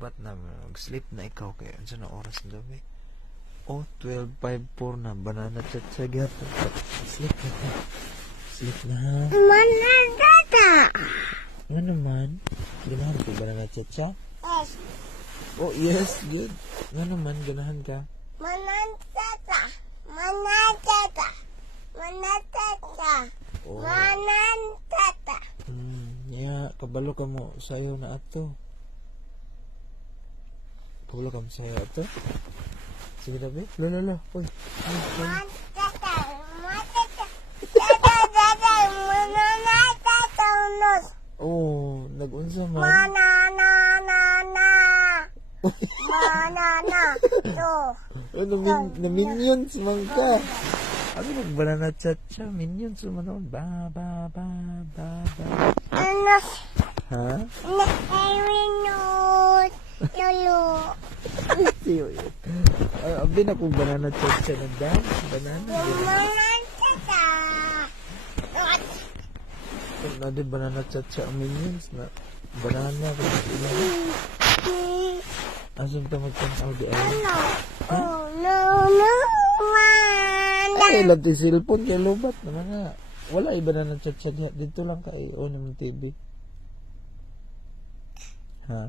lubat na mag-sleep na ikaw kaya ano na oras na gabi. Oh, 12:54 na. Banana chat sa gato. Sleep na ka. Sleep na ha. Mananata. Nga naman. Ganahan ko banana chat siya? Yes. Oh, yes. Good. Nga naman. Ganahan ka. Mananata. Mananata. Mananata. Oh. Mananata. Yeah, kabalo ka mo. Sayo na ato. Kabalo ka mo sayo ato. Sige tabi. Lala. Uy. Mananata. Mananata. Tata. Mananata. Unos. Oh, nag-unsa man. Mananana. Manana. To. Oh, na-minions man ka. Ano nag-banana chat siya? Minions man ako. Ba. Unos. Ha? Naiwinos. Lolo. Siyo yun. Abdi na kung banana chat siya nag-dance. Banana. Mananata. Nadi banana chat siya ang minions na banana. Asam ta magtanaw di ay. Oh, no, man. Ay, lati cellphone kay lubat naman nga. Wala iba na chat siya diha. Dito lang kay o naman TV. Ha?